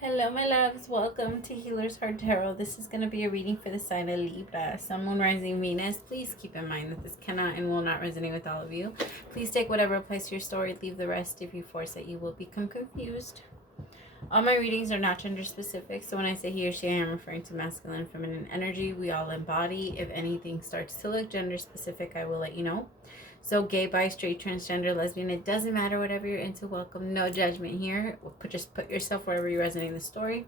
Hello, my loves. Welcome to Healer's Heart Tarot. This is going to be a reading for the sign of Libra, Sun, Moon, Rising, Venus. Please keep in mind that this cannot and will not resonate with all of you. Please take whatever applies to your story. Leave the rest. If you force it, you will become confused. All my readings are not gender specific, so when I say he or she, I am referring to masculine and feminine energy we all embody. If anything starts to look gender specific, I will let you know. So gay, bi, straight, transgender, lesbian, it doesn't matter, whatever you're into, welcome. No judgment here. Just put yourself wherever you resonate in the story.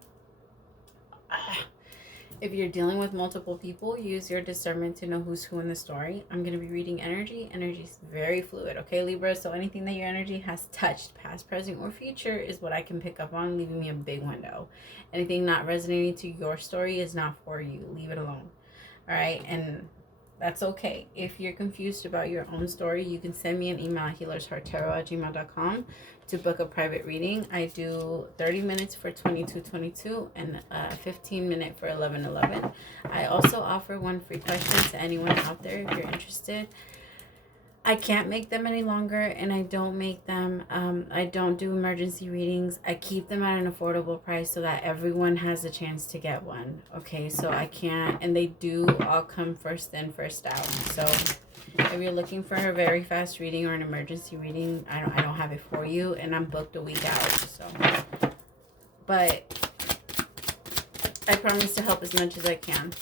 If you're dealing with multiple people, use your discernment to know who's who in the story. I'm going to be reading energy. Energy is very fluid, okay, Libra? So anything that your energy has touched, past, present, or future, is what I can pick up on, leaving me a big window. Anything not resonating to your story is not for you. Leave it alone, all right? And that's okay. If you're confused about your own story, you can send me an email at healershearttarot@gmail.com to book a private reading. I do 30 minutes for 2222 and 15 minute for 1111. I also offer one free question to anyone out there if you're interested. I can't make them any longer, and I don't make them, I don't do emergency readings. I keep them at an affordable price so that everyone has a chance to get one. Okay, so I can't, and they do all come first in, first out. So if you're looking for a very fast reading or an emergency reading, I don't have it for you, and I'm booked a week out. So, but I promise to help as much as I can.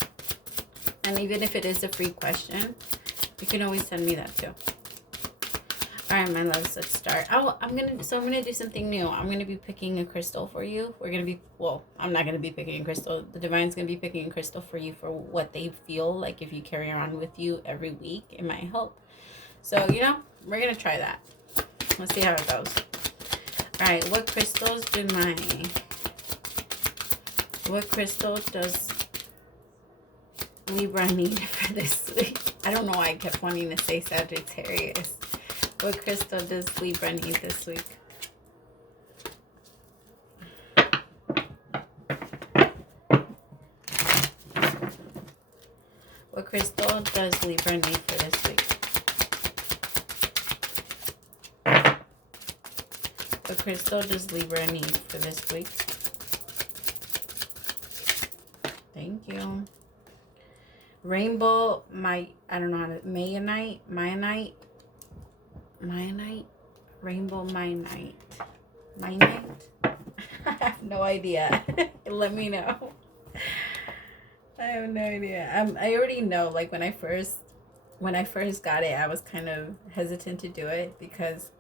And even if it is a free question, you can always send me that too. All right, my loves, let's start. I'm gonna do something new. I'm gonna be picking a crystal for you. I'm not gonna be picking a crystal. The divine's gonna be picking a crystal for you for what they feel like. If you carry around with you every week, it might help. So, we're gonna try that. Let's see how it goes. All right, what crystals does Libra need for this week? I don't know why I kept wanting to say Sagittarius. What crystal does Libra need this week? What crystal does Libra need for this week? What crystal does Libra need for this week? Thank you. Rainbow, I don't know how to, Mayanite, Rainbow Mayanite. I have no idea. Let me know. I have no idea. I already know, like, when I first got it, I was kind of hesitant to do it because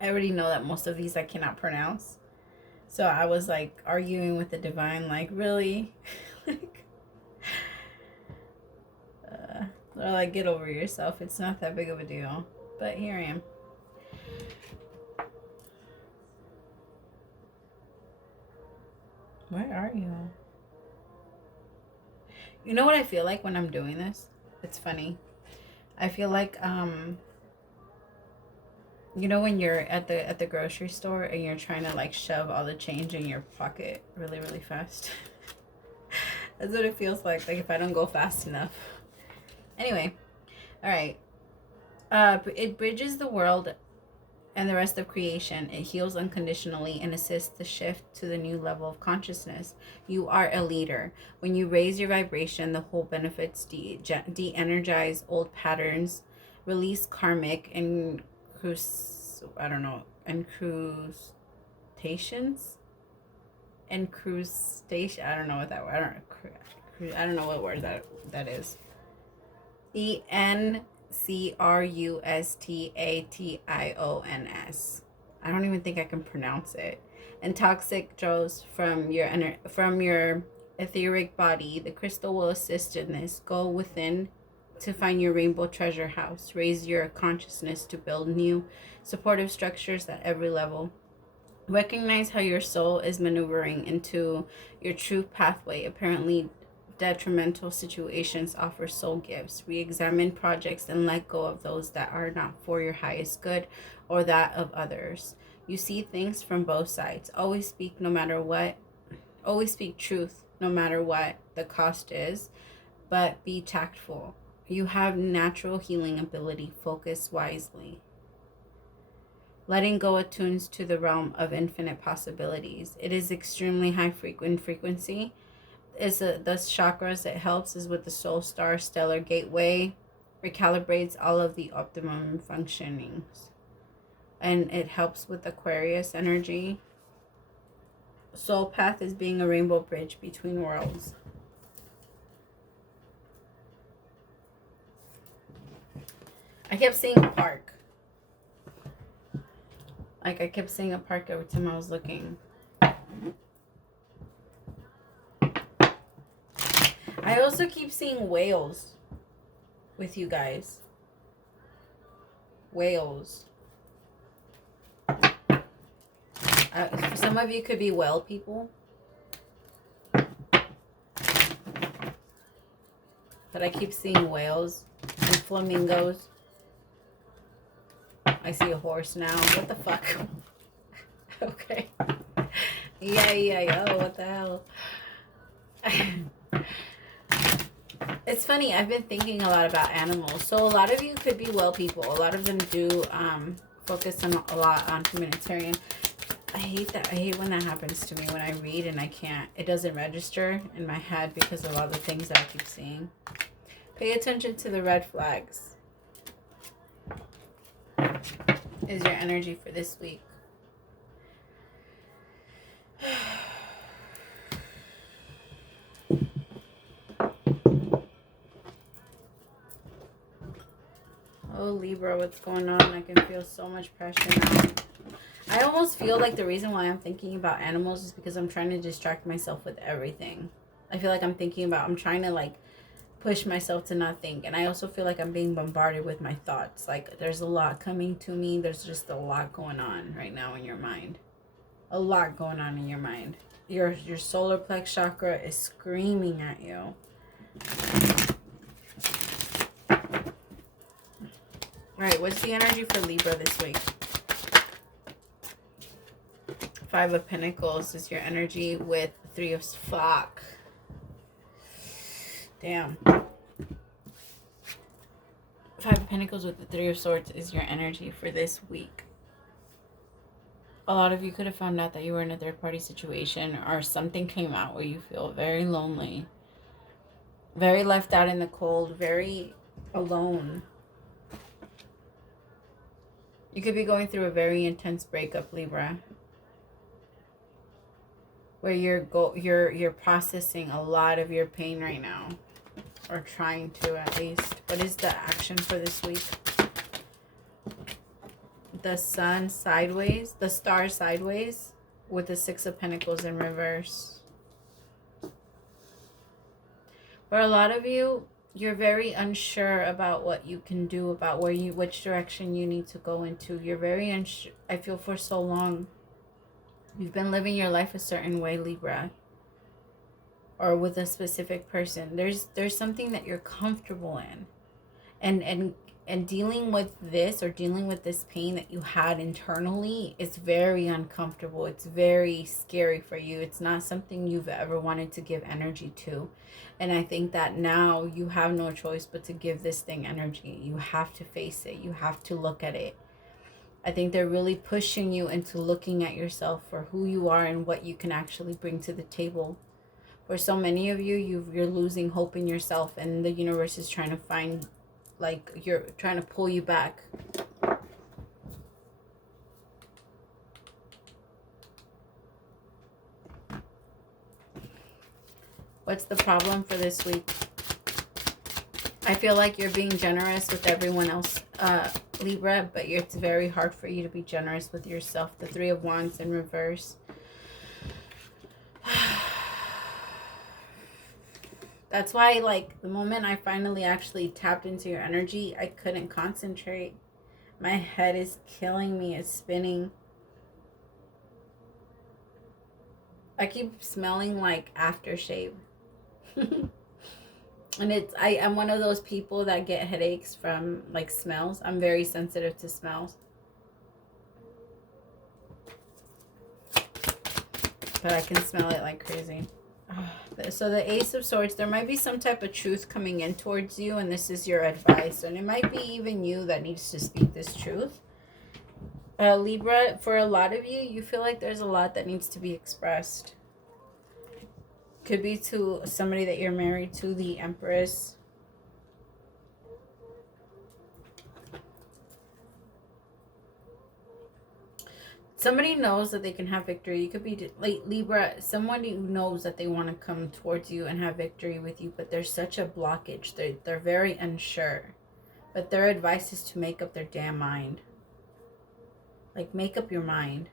I already know that most of these I cannot pronounce. So I was like arguing with the divine, like, really? Or like, get over yourself. It's not that big of a deal. But here I am. Where are you? You know what I feel like when I'm doing this? It's funny. I feel like when you're at the grocery store and you're trying to like shove all the change in your pocket really, really fast. That's what it feels like if I don't go fast enough. Anyway, all right. It bridges the world and the rest of creation. It heals unconditionally and assists the shift to the new level of consciousness. You are a leader. When you raise your vibration, the whole benefits de-energize old patterns, release karmic and incrustations. I don't know what that word. I don't know what word that is. ENCRUSTATIONS. I don't even think I can pronounce it. And toxic draws from your etheric body. The crystal will assist in this. Go within to find your rainbow treasure house. Raise your consciousness to build new supportive structures at every level. Recognize how your soul is maneuvering into your true pathway. Apparently detrimental situations offer soul gifts. Re-examine projects and let go of those that are not for your highest good or that of others. You see things from both sides. Always speak truth no matter what the cost is, but be tactful. You have natural healing ability. Focus wisely. Letting go attunes to the realm of infinite possibilities. It is extremely high frequency. Is the chakras it helps is with the soul star stellar gateway, recalibrates all of the optimum functionings, and it helps with Aquarius energy. Soul path is being a rainbow bridge between worlds. I kept seeing a park. Like, I kept seeing a park every time I was looking. I also keep seeing whales with you guys. Whales. Some of you could be whale people. But I keep seeing whales and flamingos. I see a horse now. What the fuck? Okay. Yeah. Oh, what the hell? It's funny. I've been thinking a lot about animals. So a lot of you could be well people. A lot of them do focus a lot on humanitarian. I hate that. I hate when that happens to me, when I read and I can't. It doesn't register in my head because of all the things that I keep seeing. Pay attention to the red flags. Is your energy for this week? Oh, Libra, what's going on? I can feel so much pressure now. I almost feel like the reason why I'm thinking about animals is because I'm trying to distract myself with everything. I feel like I'm trying to like push myself to not think. And I also feel like I'm being bombarded with my thoughts. Like, there's a lot coming to me. There's just a lot going on right now in your mind. A lot going on in your mind. Your solar plex chakra is screaming at you. Alright, what's the energy for Libra this week? 5 of Pentacles is your energy with 3 of... Fuck. Damn. 5 of Pentacles with the 3 of Swords is your energy for this week. A lot of you could have found out that you were in a third-party situation, or something came out where you feel very lonely, very left out in the cold, very alone. You could be going through a very intense breakup, Libra, where you're processing a lot of your pain right now, or trying to at least. What is the action for this week? The sun sideways, the star sideways, with the 6 of Pentacles in reverse. For a lot of you, you're very unsure about what you can do, about which direction you need to go into. You're very unsure. I feel for so long you've been living your life a certain way, Libra, or with a specific person. There's something that you're comfortable in, and dealing with this, or dealing with this pain that you had internally, is very uncomfortable. It's very scary for you. It's not something you've ever wanted to give energy to. And I think that now you have no choice but to give this thing energy. You have to face it. You have to look at it. I think they're really pushing you into looking at yourself for who you are and what you can actually bring to the table. For so many of you, you're losing hope in yourself, and the universe is trying to find, like, you're trying to pull you back. What's the problem for this week? I feel like you're being generous with everyone else, Libra, but it's very hard for you to be generous with yourself. The 3 of Wands in reverse. That's why, like, the moment I finally actually tapped into your energy, I couldn't concentrate. My head is killing me. It's spinning. I keep smelling like aftershave. And I'm one of those people that get headaches from, like, smells. I'm very sensitive to smells. But I can smell it like crazy. So the Ace of Swords, there might be some type of truth coming in towards you, and this is your advice. And it might be even you that needs to speak this truth. Libra, for a lot of you, you feel like there's a lot that needs to be expressed. Could be to somebody that you're married to, the Empress. Somebody knows that they can have victory. You could be like Libra, somebody who knows that they want to come towards you and have victory with you, but there's such a blockage. They're very unsure. But their advice is to make up their damn mind. Like, make up your mind.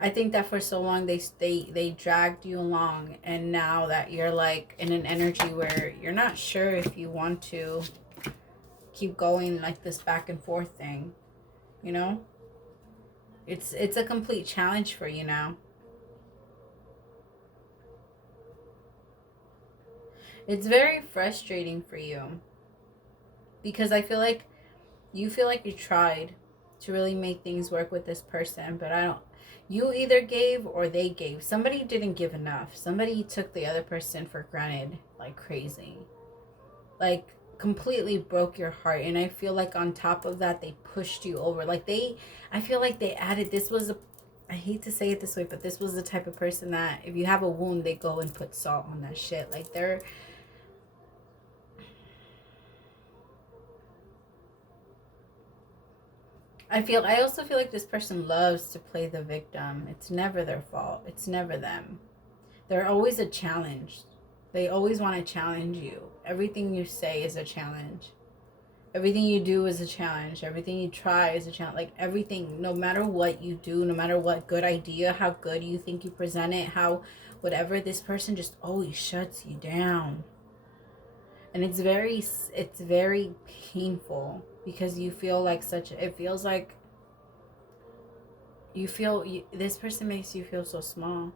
I think that for so long they dragged you along, and now that you're like in an energy where you're not sure if you want to keep going like this back and forth thing, you know? It's a complete challenge for you now. It's very frustrating for you because I feel like you tried to really make things work with this person, but you either gave or they gave. Somebody didn't give enough. Somebody took the other person for granted like crazy. Like, completely broke your heart. And I feel like on top of that, they pushed you over. Like, I feel like they added, I hate to say it this way, but this was the type of person that if you have a wound, they go and put salt on that shit. Like, I also feel like this person loves to play the victim. It's never their fault. It's never them. They're always a challenge. They always want to challenge you. Everything you say is a challenge. Everything you do is a challenge. Everything you try is a challenge. Like, everything, no matter what you do, no matter what good idea, how good you think you present it, how whatever, this person just always shuts you down. And it's very painful because you feel like it feels like this person makes you feel so small.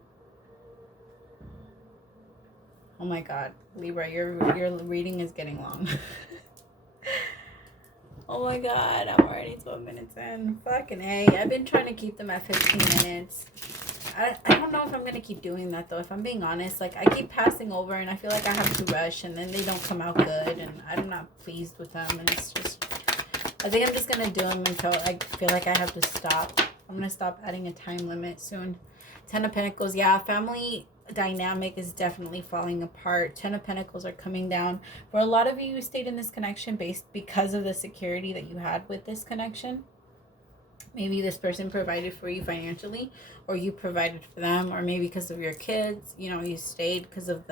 Oh my God, Libra, your reading is getting long. Oh my God, I'm already 12 minutes in. Fucking A. I've been trying to keep them at 15 minutes. I don't know if I'm going to keep doing that though. If I'm being honest, like, I keep passing over and I feel like I have to rush and then they don't come out good and I'm not pleased with them. And it's just, I think I'm just going to do them until I feel like I have to stop. I'm going to stop adding a time limit soon. 10 of Pentacles. Yeah, family dynamic is definitely falling apart. 10 of Pentacles are coming down. For a lot of you, you stayed in this connection because of the security that you had with this connection. Maybe this person provided for you financially, or you provided for them, or maybe because of your kids, you know, you stayed because of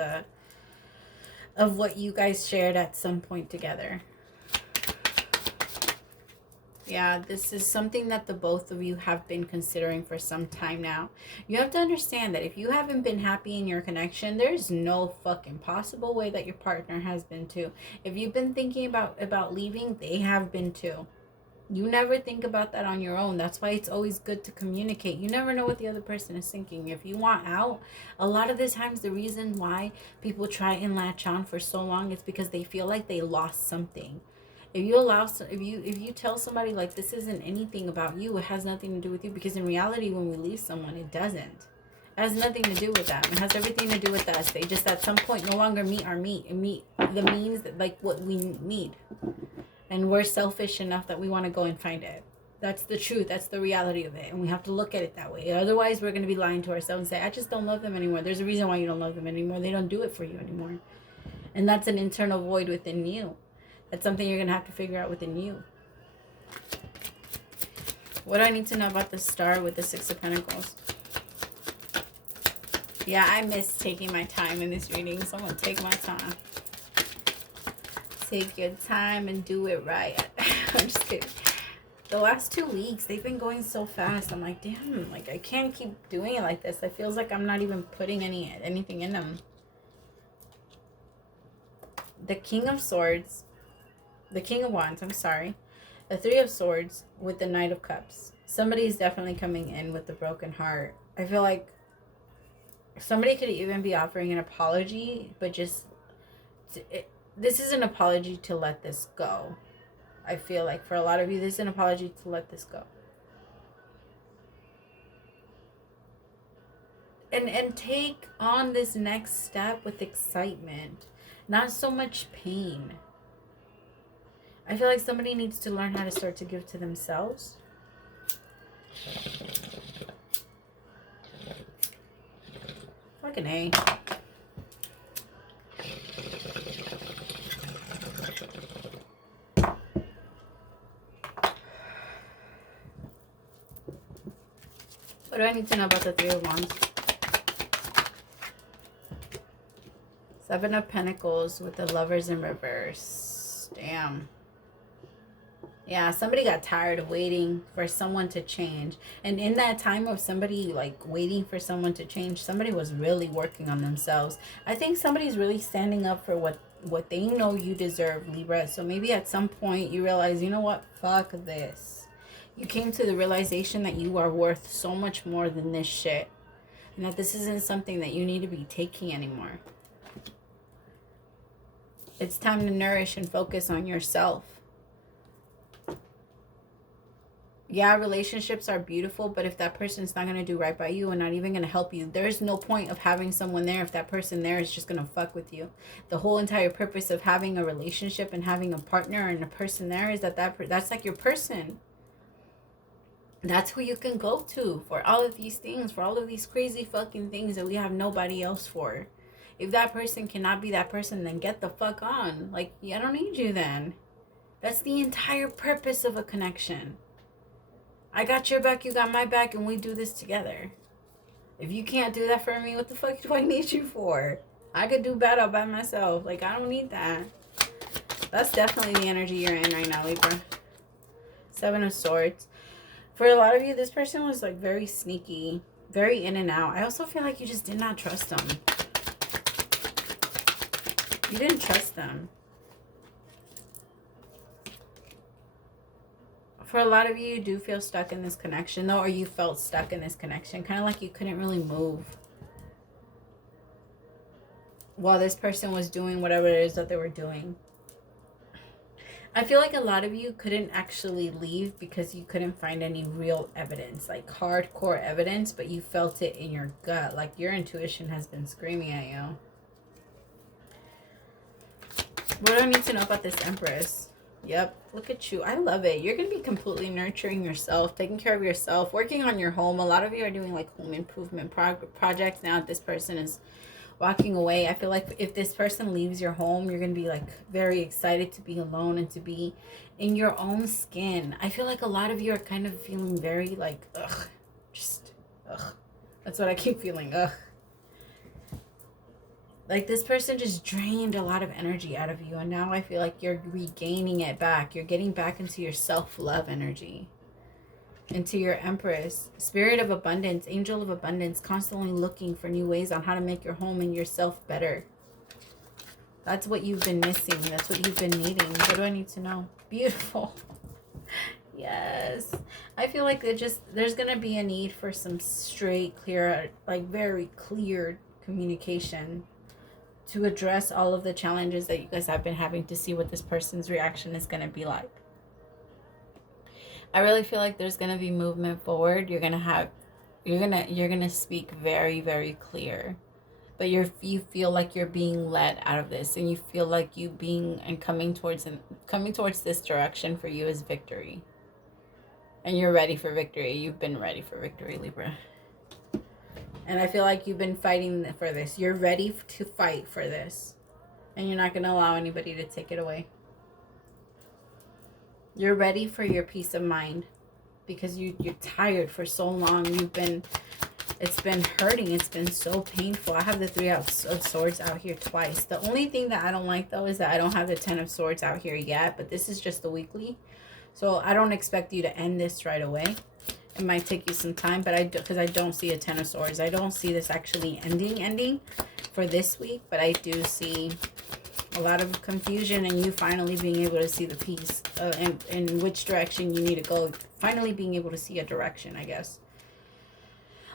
what you guys shared at some point together. Yeah, this is something that the both of you have been considering for some time now. You have to understand that if you haven't been happy in your connection, there's no fucking possible way that your partner has been too. If you've been thinking about leaving, they have been too. You never think about that on your own. That's why it's always good to communicate. You never know what the other person is thinking. If you want out, a lot of the times the reason why people try and latch on for so long is because they feel like they lost something. If you tell somebody like this isn't anything about you, it has nothing to do with you, because in reality when we leave someone, it doesn't. It has nothing to do with them. It has everything to do with us. They just at some point no longer meet our meet the means that, like, what we need. And we're selfish enough that we want to go and find it. That's the truth. That's the reality of it. And we have to look at it that way. Otherwise, we're going to be lying to ourselves and say, I just don't love them anymore. There's a reason why you don't love them anymore. They don't do it for you anymore. And that's an internal void within you. That's something you're going to have to figure out within you. What do I need to know about the star with the 6 of Pentacles? Yeah, I miss taking my time in this reading, so I'm going to take my time. Take your time and do it right. I'm just kidding. The last 2 weeks, they've been going so fast. I'm like, damn, like, I can't keep doing it like this. It feels like I'm not even putting anything in them. The King of Swords. The King of Wands, I'm sorry. The 3 of Swords with the Knight of Cups. Somebody's definitely coming in with a broken heart. I feel like somebody could even be offering an apology, but just... this is an apology to let this go. I feel like for a lot of you, this is an apology to let this go. And take on this next step with excitement. Not so much pain. I feel like somebody needs to learn how to start to give to themselves. Fucking A. What do I need to know about the Three of Wands? Seven of Pentacles with the Lovers in reverse. Damn. Yeah, somebody got tired of waiting for someone to change. And in that time of somebody like waiting for someone to change, somebody was really working on themselves. I think somebody's really standing up for what they know you deserve, Libra. So maybe at some point you realize, you know what? Fuck this. You came to the realization that you are worth so much more than this shit. And that this isn't something that you need to be taking anymore. It's time to nourish and focus on yourself. Yeah, relationships are beautiful, but if that person's not going to do right by you and not even going to help you, there's no point of having someone there if that person there is just going to fuck with you. The whole entire purpose of having a relationship and having a partner and a person there is that's like your person. That's who you can go to for all of these things, for all of these crazy fucking things that we have nobody else for. If that person cannot be that person, then get the fuck on. Like, I don't need you then. That's the entire purpose of a connection. I got your back, you got my back, and we do this together. If you can't do that for me, what the fuck do I need you for? I could do battle by myself. Like, I don't need that. That's definitely the energy you're in right now, Libra. Seven of Swords. For a lot of you, this person was like very sneaky, very in and out. I also feel like you just did not trust them. You didn't trust them. For a lot of you, you do feel stuck in this connection, though, or you felt stuck in this connection. Kind of like you couldn't really move while this person was doing whatever it is that they were doing. I feel like a lot of you couldn't actually leave because you couldn't find any real evidence, like hardcore evidence, but you felt it in your gut. Like your intuition has been screaming at you. What do I need to know about this Empress? Yep, look at you. I love it. You're going to be completely nurturing yourself, taking care of yourself, working on your home. A lot of you are doing like home improvement projects now. This person is walking away. I feel like if this person leaves your home, you're going to be like very excited to be alone and to be in your own skin. I feel like a lot of you are kind of feeling very like, ugh, just, ugh. That's what I keep feeling, ugh. Like this person just drained a lot of energy out of you. And now I feel like you're regaining it back. You're getting back into your self-love energy. Into your Empress. Spirit of abundance. Angel of abundance. Constantly looking for new ways on how to make your home and yourself better. That's what you've been missing. That's what you've been needing. What do I need to know? Beautiful. Yes. I feel like there's going to be a need for some straight, clear, like very clear communication to address all of the challenges that you guys have been having, to see what this person's reaction is going to be like. I really feel like there's going to be movement forward. You're going to speak very, very clear. But you feel like you're being led out of this, and you feel like you being and coming towards this direction for you is victory. And you're ready for victory. You've been ready for victory, Libra. And I feel like you've been fighting for this. You're ready to fight for this. And you're not going to allow anybody to take it away. You're ready for your peace of mind. Because you're tired for so long. It's been hurting. It's been so painful. I have the Three of Swords out here twice. The only thing that I don't like, though, is that I don't have the Ten of Swords out here yet. But this is just the weekly. So I don't expect you to end this right away. It might take you some time, but because I don't see a Ten of Swords. I don't see this actually ending for this week, but I do see a lot of confusion and you finally being able to see the peace and in which direction you need to go. Finally being able to see a direction, I guess.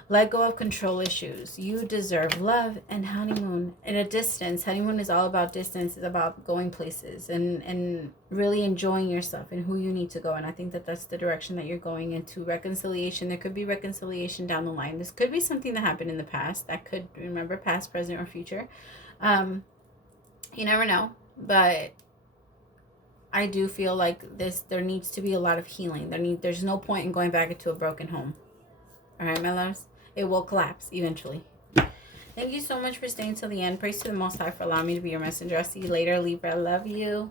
Let go of control issues. You deserve love and honeymoon in a distance. Honeymoon is all about distance. It's about going places and really enjoying yourself and who you need to go. And I think that that's the direction that you're going into. Reconciliation. There could be reconciliation down the line. This could be something that happened in the past. That could, remember, past, present, or future. You never know. But I do feel like there needs to be a lot of healing. There's no point in going back into a broken home. All right, my loves? It will collapse eventually. Thank you so much for staying till the end. Praise to the Most High for allowing me to be your messenger. I'll see you later, Libra. I love you.